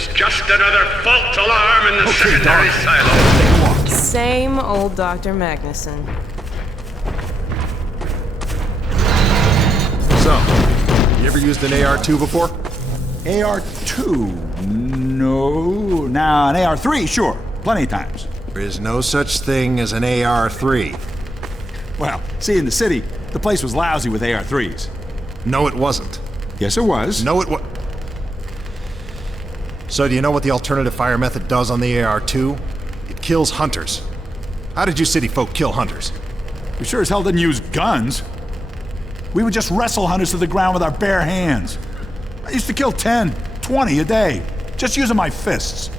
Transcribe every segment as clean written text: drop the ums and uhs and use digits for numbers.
It's just another false alarm in the secondary silo. Same old Dr. Magnuson. So, you ever used an AR-2 before? AR-2? No. Now, an AR-3, sure. Plenty of times. There is no such thing as an AR-3. Well, see, in the city, the place was lousy with AR-3s. No, it wasn't. Yes, it was. No, it was. So do you know what the alternative fire method does on the AR-2? It kills hunters. How did you city folk kill hunters? We sure as hell didn't use guns. We would just wrestle hunters to the ground with our bare hands. I used to kill 10, 20 a day, just using my fists.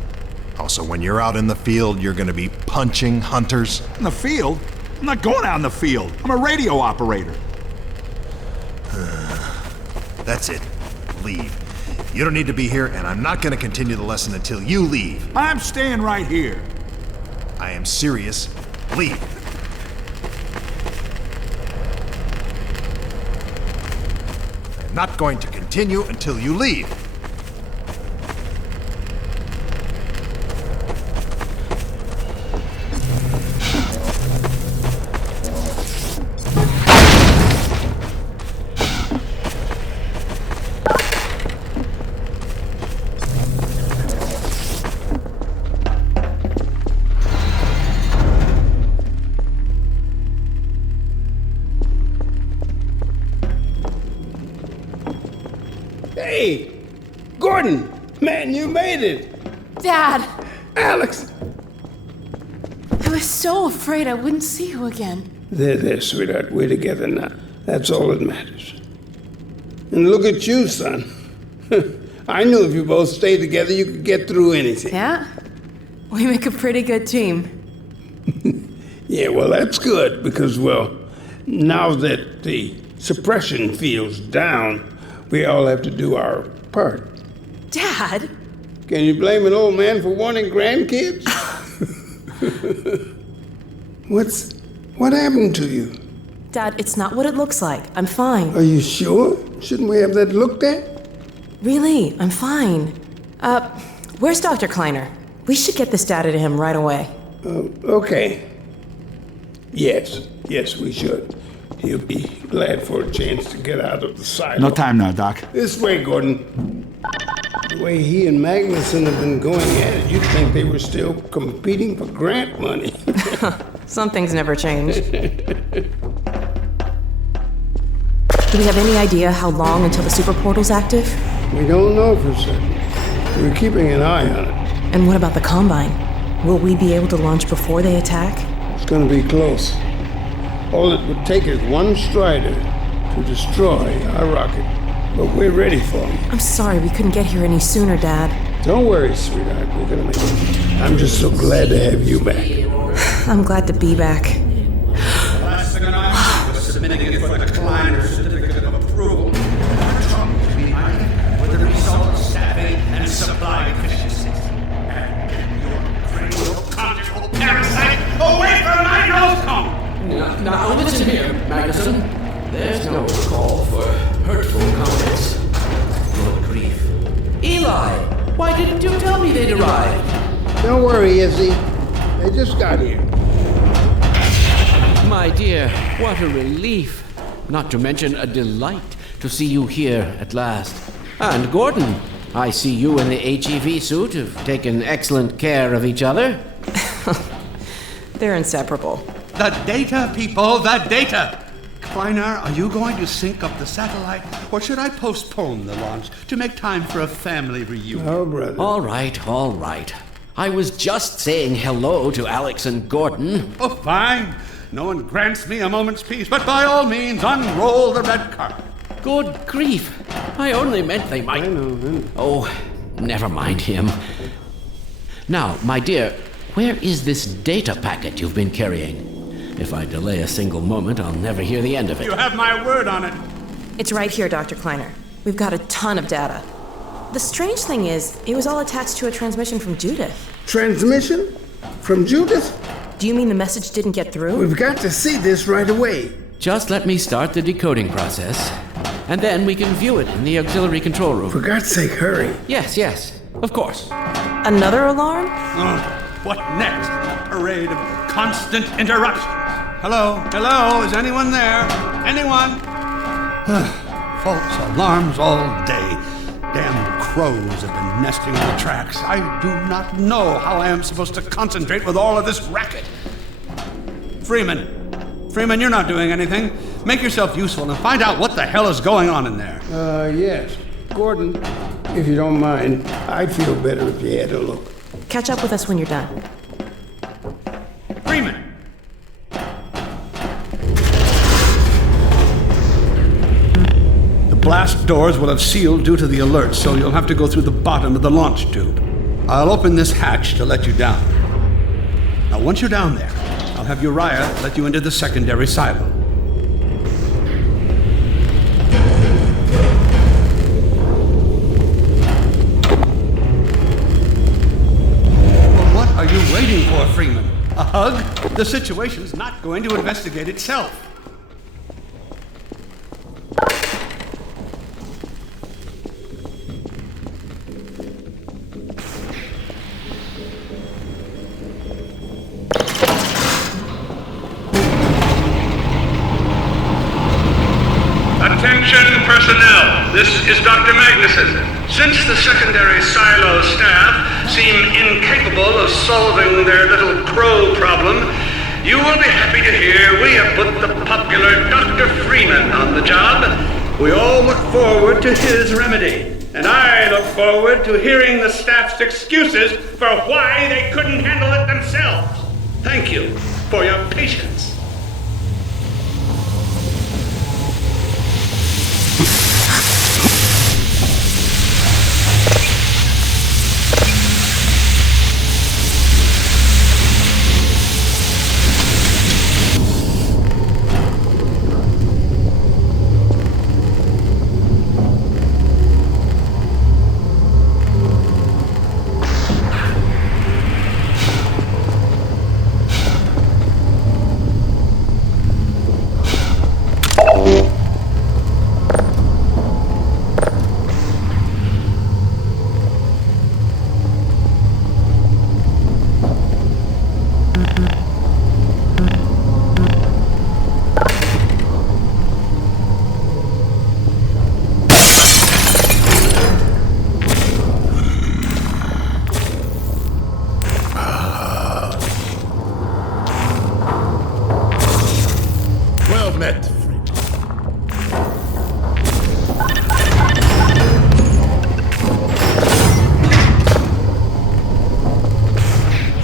Also, when you're out in the field, you're gonna be punching hunters? In the field? I'm not going out in the field. I'm a radio operator. That's it. Leave. You don't need to be here, and I'm not gonna continue the lesson until you leave. I'm staying right here. I am serious. Leave. I'm not going to continue until you leave. Hey, Gordon, man, you made it. Dad! Alex. I was so afraid I wouldn't see you again. There, sweetheart. We're together now. That's all that matters. And look at you, son. I knew if you both stayed together, you could get through anything. Yeah? We make a pretty good team. Yeah, well, that's good because, well, now that the suppression field's down, we all have to do our part. Dad? Can you blame an old man for wanting grandkids? What happened to you? Dad, it's not what it looks like. I'm fine. Are you sure? Shouldn't we have that looked at? Really, I'm fine. Where's Dr. Kleiner? We should get this data to him right away. Okay. Yes, we should. He'll be glad for a chance to get out of the silo. No time now, Doc. This way, Gordon. The way he and Magnuson have been going at it, you'd think they were still competing for grant money. Some things never change. Do we have any idea how long until the super portal's active? We don't know for certain. We're keeping an eye on it. And what about the Combine? Will we be able to launch before they attack? It's gonna be close. All it would take is one Strider to destroy our rocket. But we're ready for him. I'm sorry we couldn't get here any sooner, Dad. Don't worry, sweetheart. We're gonna make it. I'm just so glad to have you back. I'm glad to be back. The last thing I was submitting it for the Kleiner certificate of approval. Talking to me, with the result of staffing and supply efficiencies. And get your cranial control parasite away from my nose cone! Now listen here, Magnuson. There's no call for hurtful comments. Good grief. Eli, why didn't you tell me they'd arrived? Don't worry, Izzy. They just got here. My dear, what a relief. Not to mention a delight to see you here at last. And Gordon, I see you in the HEV suit have taken excellent care of each other. They're inseparable. The data, people, the data! Kleiner, are you going to sync up the satellite, or should I postpone the launch to make time for a family reunion? Oh, brother. All right. I was just saying hello to Alex and Gordon. Oh, fine. No one grants me a moment's peace, but by all means, unroll the red carpet. Good grief. I only meant they might... I know. Oh, never mind him. Now, my dear, where is this data packet you've been carrying? If I delay a single moment, I'll never hear the end of it. You have my word on it. It's right here, Dr. Kleiner. We've got a ton of data. The strange thing is, it was all attached to a transmission from Judith. Transmission? From Judith? Do you mean the message didn't get through? We've got to see this right away. Just let me start the decoding process, and then we can view it in the auxiliary control room. For God's sake, hurry. Yes. Of course. Another alarm? What next? A parade of constant interruptions. Hello? Hello? Is anyone there? Anyone? False alarms all day. Damn crows have been nesting on the tracks. I do not know how I am supposed to concentrate with all of this racket. Freeman, you're not doing anything. Make yourself useful and find out what the hell is going on in there. Yes. Gordon, if you don't mind, I'd feel better if you had a look. Catch up with us when you're done. Freeman! The blast doors will have sealed due to the alert, so you'll have to go through the bottom of the launch tube. I'll open this hatch to let you down. Now, once you're down there, I'll have Uriah let you into the secondary silo. Well, what are you waiting for, Freeman? A hug? The situation's not going to investigate itself. Attention personnel, this is Dr. Magnuson. Since the secondary silo staff seem incapable of solving their little crow problem, you will be happy to hear we have put the popular Dr. Freeman on the job. We all look forward to his remedy, and I look forward to hearing the staff's excuses for why they couldn't handle it themselves. Thank you for your patience.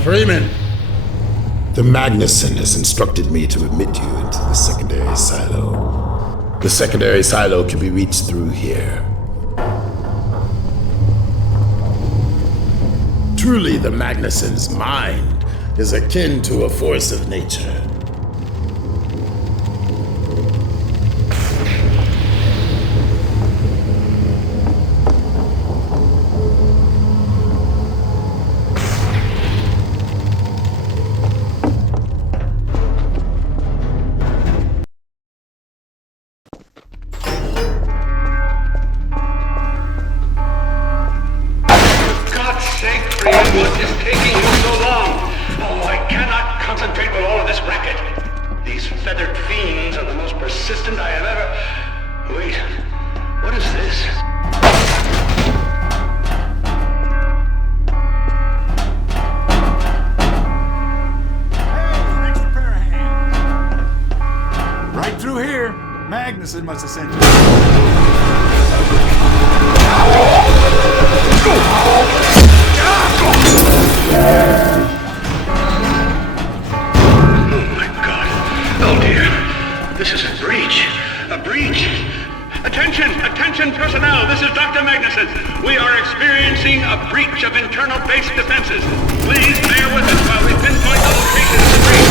Freeman! The Magnuson has instructed me to admit you into the secondary silo. The secondary silo can be reached through here. Truly, the Magnuson's mind is akin to a force of nature. What is taking you so long? Oh, I cannot concentrate with all of this racket. These feathered fiends are the most persistent I have ever... Wait, what is this? Hey, an extra pair of hands. Right through here. Magnuson must have sent you. Oh my God. Oh dear. This is a breach. A breach. Attention personnel. This is Dr. Magnuson. We are experiencing a breach of internal base defenses. Please bear with us while we pinpoint the location of the breach.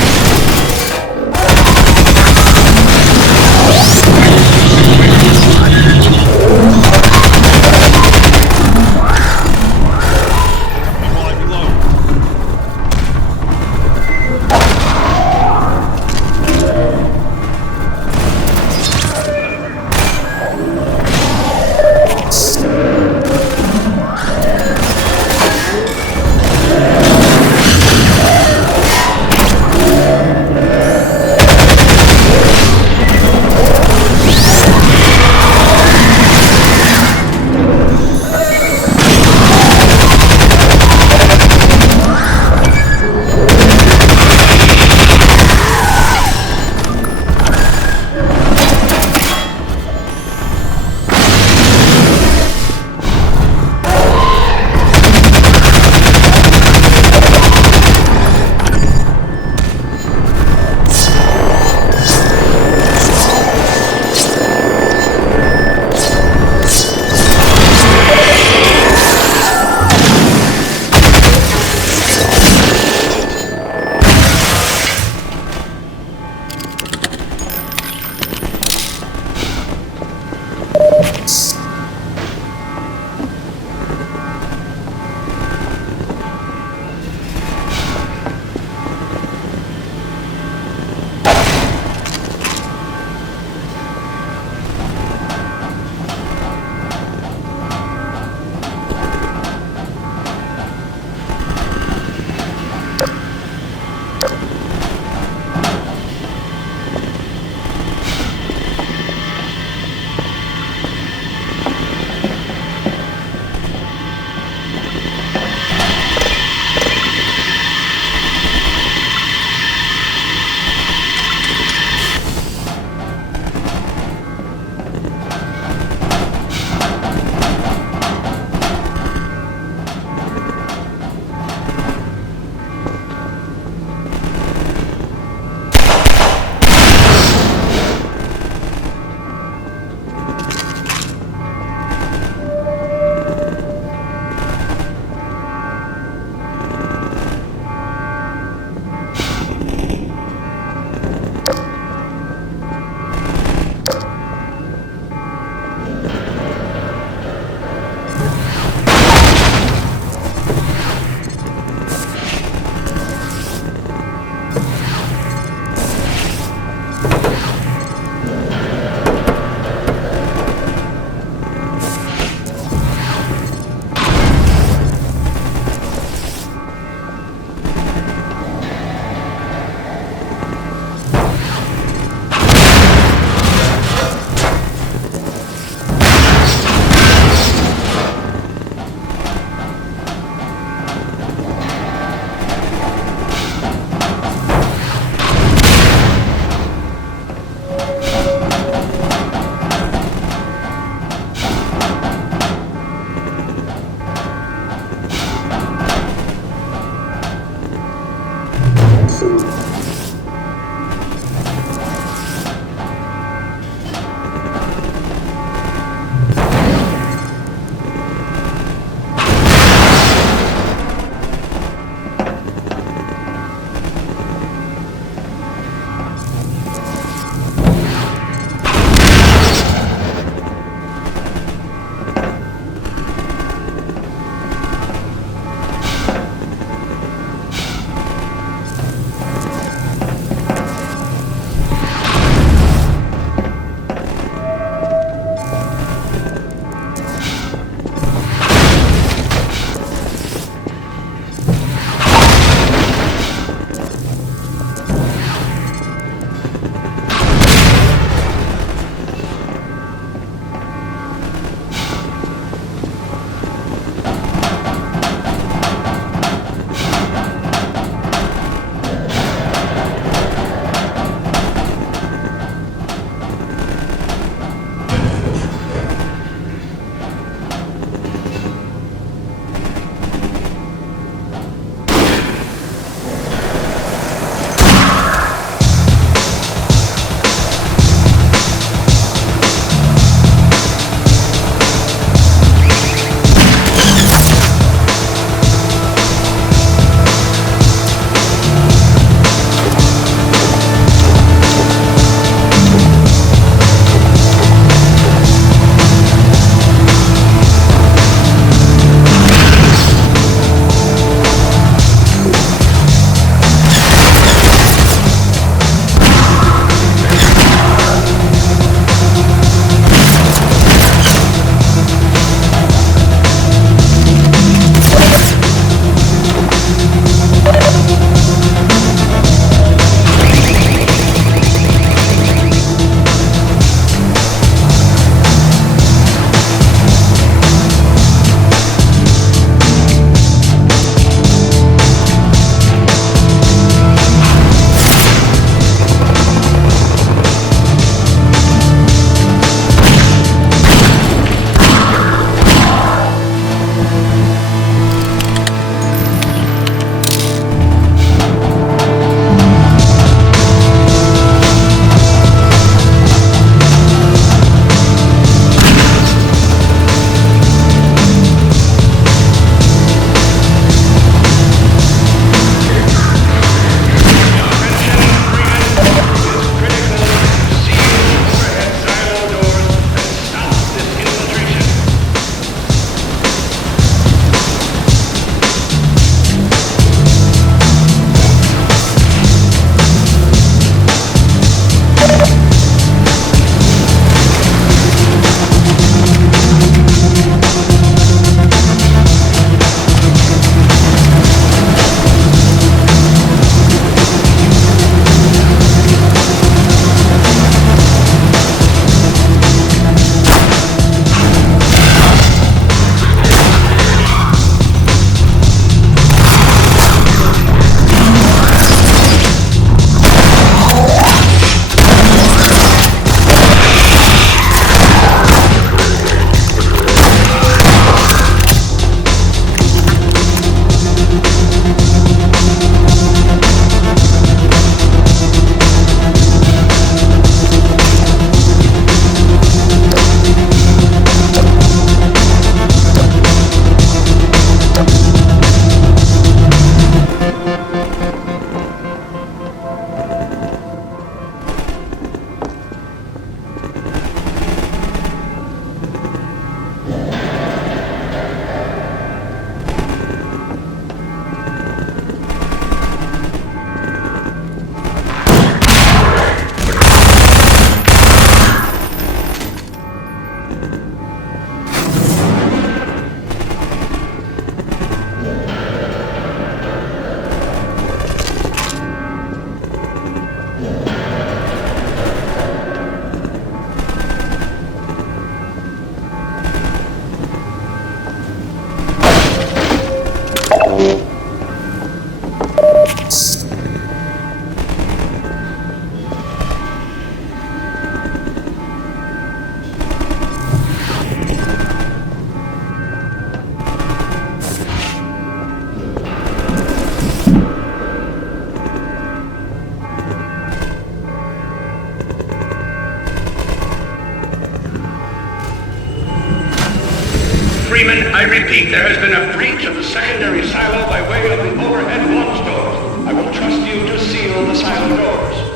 Freeman, I repeat, there has been a breach of the secondary silo by way of the overhead launch doors. I will trust you to seal the silo doors.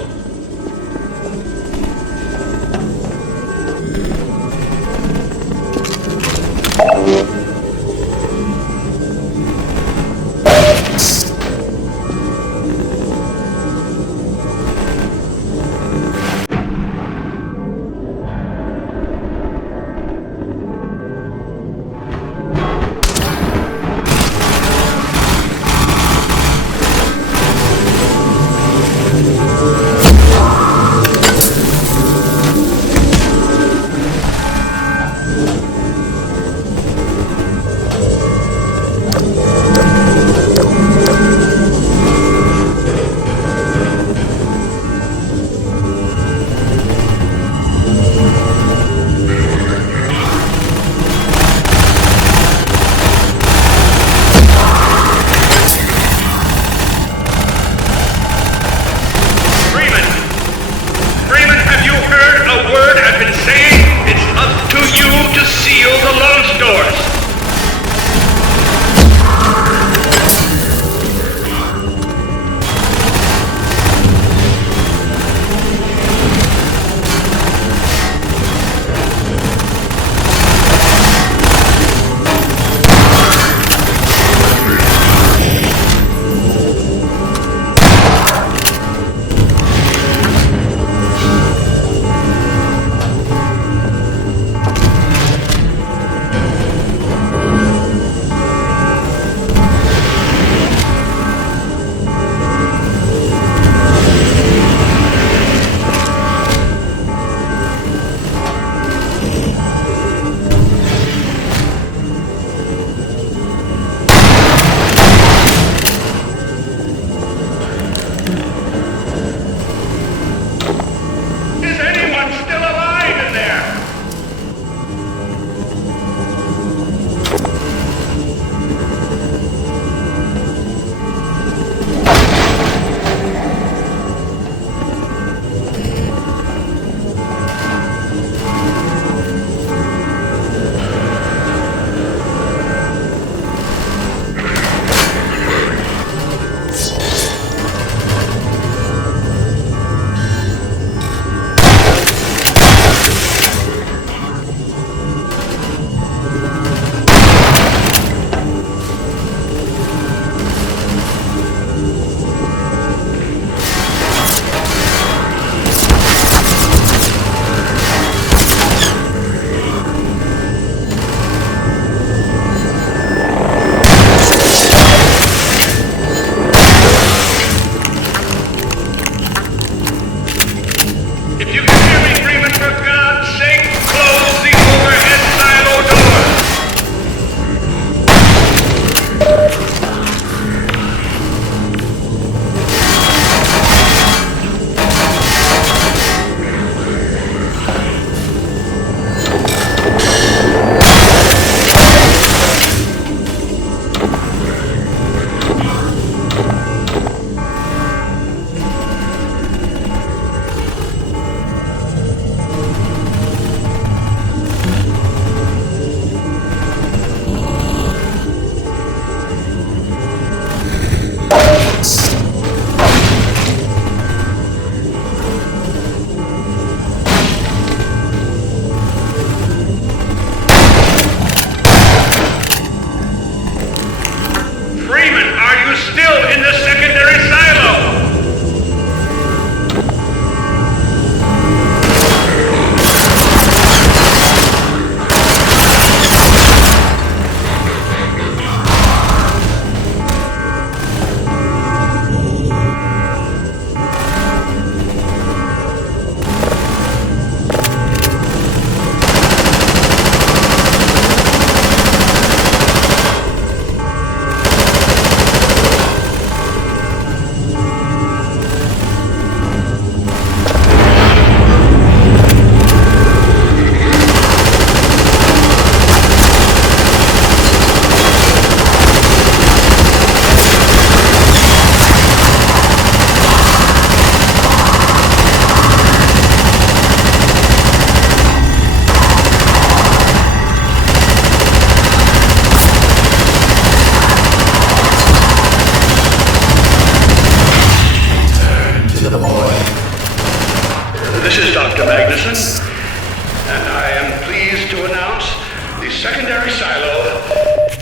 secondary silo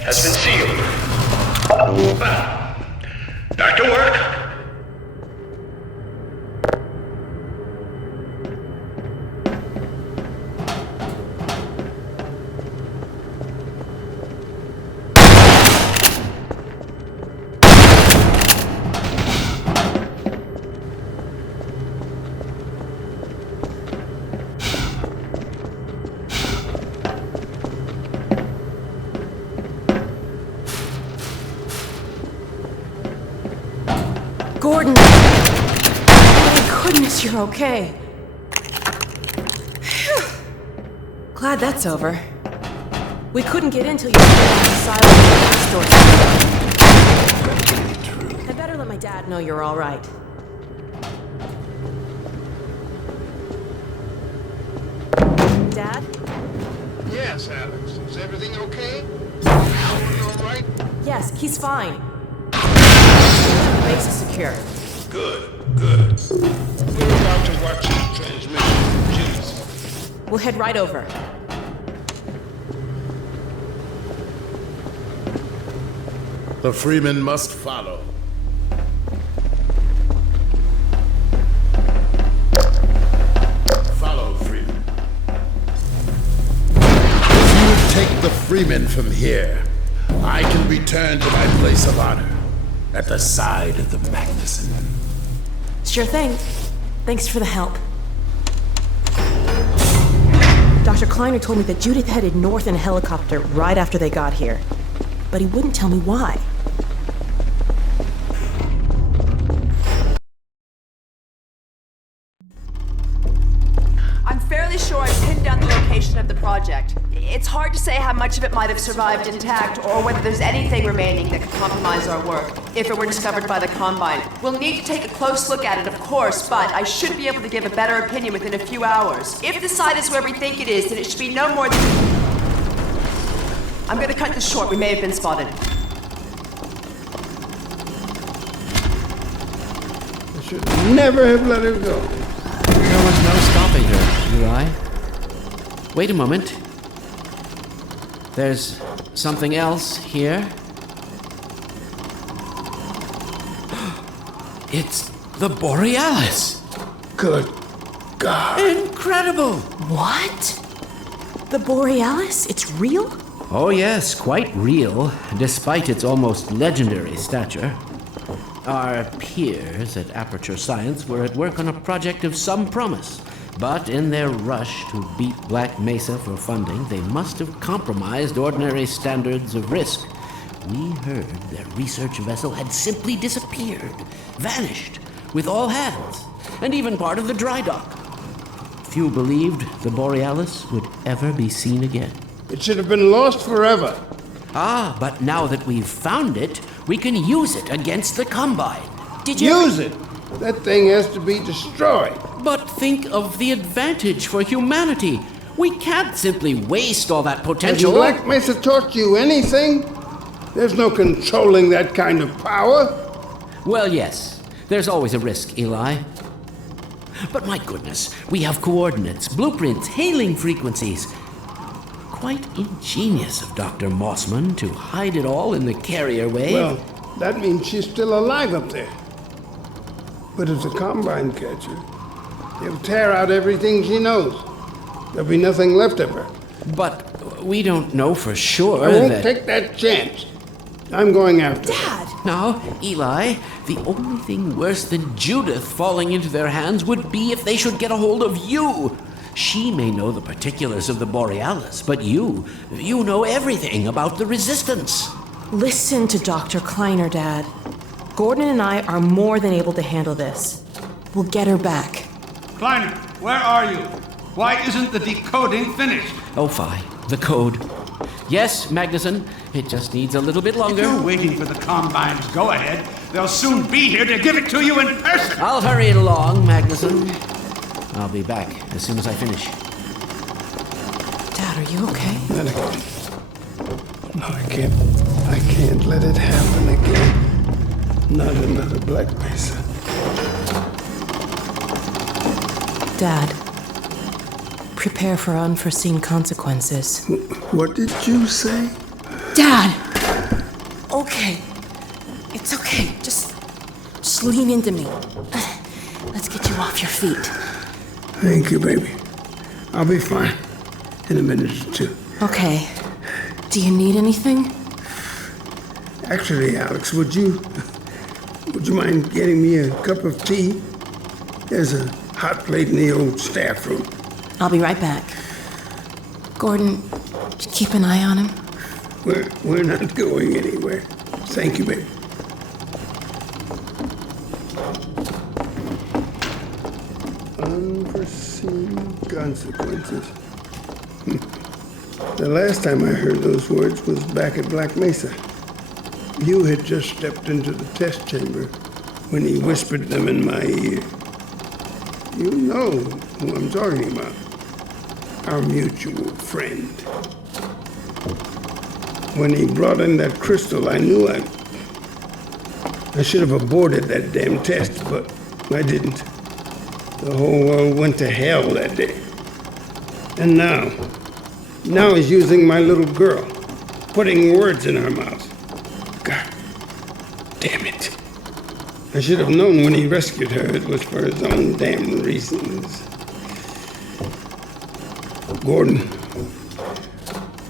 has been sealed. Well, back to work. Gordon! Thank goodness you're okay. Phew. Glad that's over. We couldn't get in till you opened the silo door. I better let my dad know you're all right. Dad? Yes, Alex. Is everything okay? Howard all right? Yes, he's fine. The base is secure. Good, good. We're about to watch the transmission. Jeez. We'll head right over. The Freeman must follow. Follow, Freeman. If you would take the Freeman from here, I can return to my place of honor at the side of the Magnuson. Sure thing. Thanks for the help. Dr. Kleiner told me that Judith headed north in a helicopter right after they got here. But he wouldn't tell me why. I'm fairly sure I've pinned down the location of the project. It's hard to say how much of it might have survived intact, or whether there's anything remaining that could compromise our work, if it were discovered by the Combine. We'll need to take a close look at it, of course, but I should be able to give a better opinion within a few hours. If the site is where we think it is, then it should be no more than... I'm gonna cut this short. We may have been spotted. I should never have let her go. There was no stopping her, Eli. Wait a moment. There's something else here. It's the Borealis. Good God. Incredible! What? The Borealis? It's real? Oh yes, quite real, despite its almost legendary stature. Our peers at Aperture Science were at work on a project of some promise, but in their rush to beat Black Mesa for funding, they must have compromised ordinary standards of risk. We heard their research vessel had simply disappeared, vanished, with all hands, and even part of the dry dock. Few believed the Borealis would ever be seen again. It should have been lost forever. Ah, but now that we've found it, we can use it against the Combine. Did you... Use it! That thing has to be destroyed. But think of the advantage for humanity. We can't simply waste all that Has potential. Black Mesa taught you anything? There's no controlling that kind of power. Well, yes. There's always a risk, Eli. But my goodness, we have coordinates, blueprints, hailing frequencies. Quite ingenious of Dr. Mossman to hide it all in the carrier wave. Well, that means she's still alive up there. But if the Combine catch her, they'll tear out everything she knows. There'll be nothing left of her. But we don't know for sure I won't that... take that chance. I'm going after her. Dad! Now, Eli, the only thing worse than Judith falling into their hands would be if they should get a hold of you. She may know the particulars of the Borealis, but you know everything about the Resistance. Listen to Dr. Kleiner, Dad. Gordon and I are more than able to handle this. We'll get her back. Kleiner, where are you? Why isn't the decoding finished? Oh, fine. The code. Yes, Magnuson. It just needs a little bit If longer. you're waiting for the Combine's go-ahead, they'll soon be here to give it to you in person. I'll hurry it along, Magnuson. I'll be back as soon as I finish. Dad, are you okay? No, I can't let it happen again. Not another Black Mesa. Dad, Prepare for unforeseen consequences. What did you say? Dad! Okay. It's okay. Just lean into me. Let's get you off your feet. Thank you, baby. I'll be fine in a minute or two. Okay. Do you need anything? Actually, Alex, would you mind getting me a cup of tea? There's a hot plate in the old staff room. I'll be right back. Gordon, keep an eye on him. We're not going anywhere. Thank you, baby. Unforeseen consequences. The last time I heard those words was back at Black Mesa. You had just stepped into the test chamber when he whispered them in my ear. You know who I'm talking about. Our mutual friend. When he brought in that crystal, I knew I should have aborted that damn test, but I didn't. The whole world went to hell that day. And now he's using my little girl, putting words in her mouth. God damn it. I should have known when he rescued her it was for his own damn reasons. Gordon,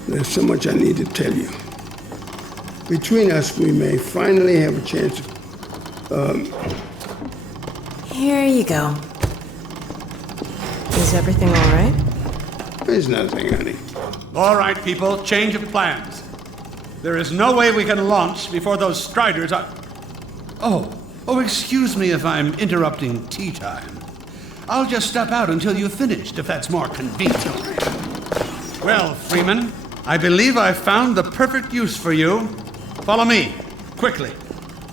there's so much I need to tell you. Between us, we may finally have a chance Here you go. Is everything all right? There's nothing, honey. All right, people, change of plans. There is no way we can launch before those Striders are... Oh, excuse me if I'm interrupting tea time. I'll just step out until you've finished, if that's more convenient. Well, Freeman, I believe I've found the perfect use for you. Follow me, quickly.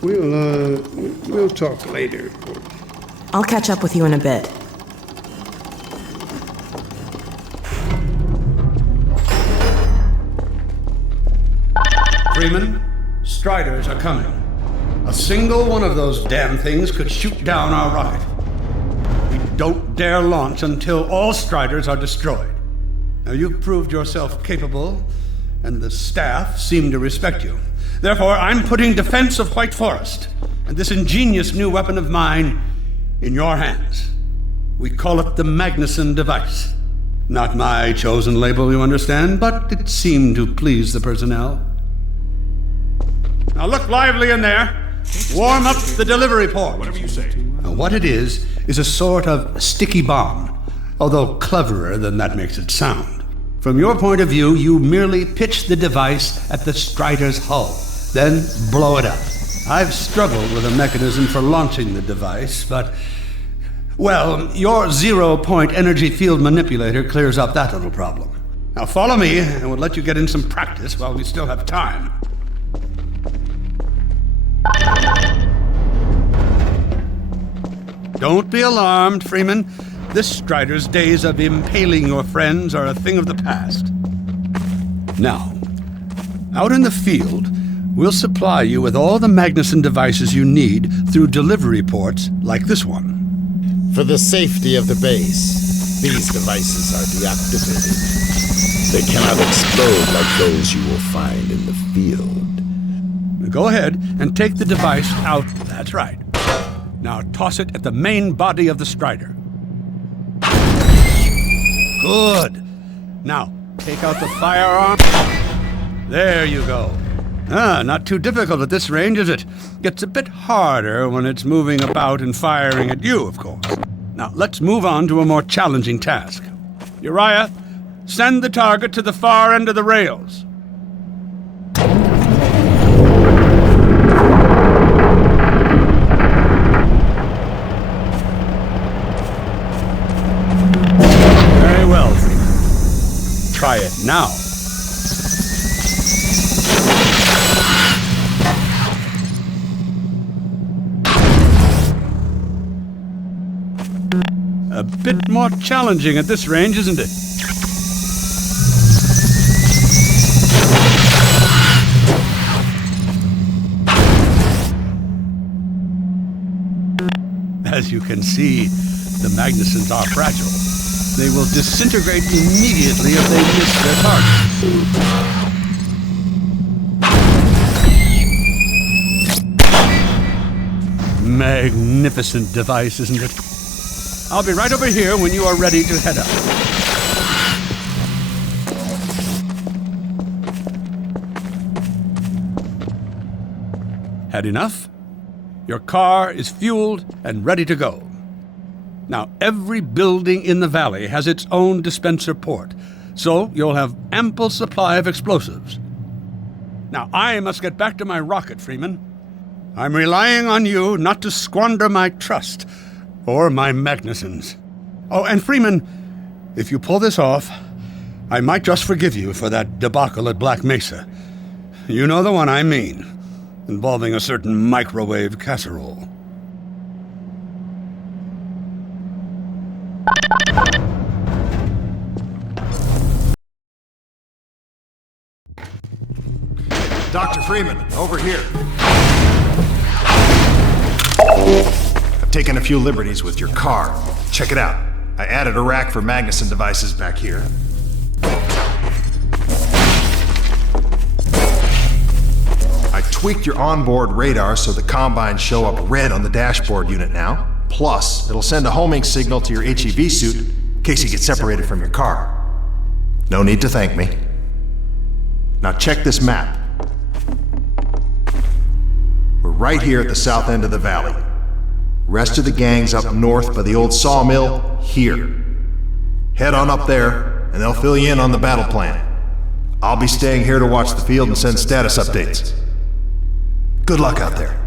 We'll talk later, Gordon. I'll catch up with you in a bit. Freeman, Striders are coming. A single one of those damn things could shoot down our rocket. We don't dare launch until all Striders are destroyed. Now, you've proved yourself capable, and the staff seem to respect you. Therefore, I'm putting defense of White Forest and this ingenious new weapon of mine in your hands. We call it the Magnuson device. Not my chosen label, you understand, but it seemed to please the personnel. Now look lively in there. Warm up the delivery port. Whatever you say. Now, what it is a sort of sticky bomb, although cleverer than that makes it sound. From your point of view, you merely pitch the device at the Strider's hull, then blow it up. I've struggled with a mechanism for launching the device, but... well, your zero-point energy field manipulator clears up that little problem. Now follow me, and we'll let you get in some practice while we still have time. Don't be alarmed, Freeman. This Strider's days of impaling your friends are a thing of the past. Now, out in the field, we'll supply you with all the Magnuson devices you need through delivery ports like this one. For the safety of the base, these devices are deactivated. They cannot explode like those you will find in the field. Go ahead and take the device out. That's right. Now toss it at the main body of the Strider. Good. Now, take out the firearm. There you go. Not too difficult at this range, is it? Gets a bit harder when it's moving about and firing at you, of course. Now, let's move on to a more challenging task. Uriah, send the target to the far end of the rails. Very well, Freeman. Try it now. A bit more challenging at this range, isn't it? As you can see, the Magnusons are fragile. They will disintegrate immediately if they miss their target. Magnificent device, isn't it? I'll be right over here when you are ready to head out. Had enough? Your car is fueled and ready to go. Now, every building in the valley has its own dispenser port, so you'll have ample supply of explosives. Now, I must get back to my rocket, Freeman. I'm relying on you not to squander my trust, or my Magnuson's. Oh, and Freeman, if you pull this off, I might just forgive you for that debacle at Black Mesa. You know the one I mean, involving a certain microwave casserole. Dr. Freeman, over here. I've taken a few liberties with your car. Check it out. I added a rack for Magnuson devices back here. I tweaked your onboard radar so the combines show up red on the dashboard unit now. Plus, it'll send a homing signal to your HEV suit in case you get separated from your car. No need to thank me. Now check this map. We're right here at the south end of the valley. Rest of the gang's up north by the old sawmill, here. Head on up there, and they'll fill you in on the battle plan. I'll be staying here to watch the field and send status updates. Good luck out there.